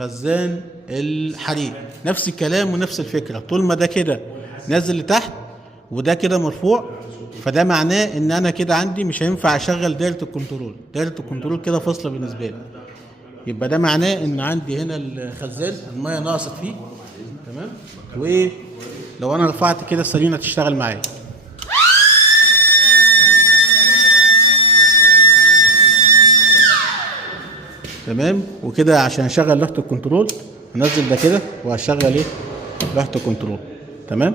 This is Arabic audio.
خزان الحريق نفس الكلام ونفس الفكره. طول ما ده كده نازل لتحت وده كده مرفوع، فده معناه ان انا كده عندي مش هينفع اشغل دايره الكنترول. دايره الكنترول كده فاصله بالنسبه لي. يبقى ده معناه ان عندي هنا الخزان الميه ناقصت فيه. تمام. وايه لو انا رفعت كده السرينه تشتغل معايا. تمام. وكده عشان اشغل لوحه الكنترول هنزل ده كده وهشغل ايه لوحه الكنترول. تمام.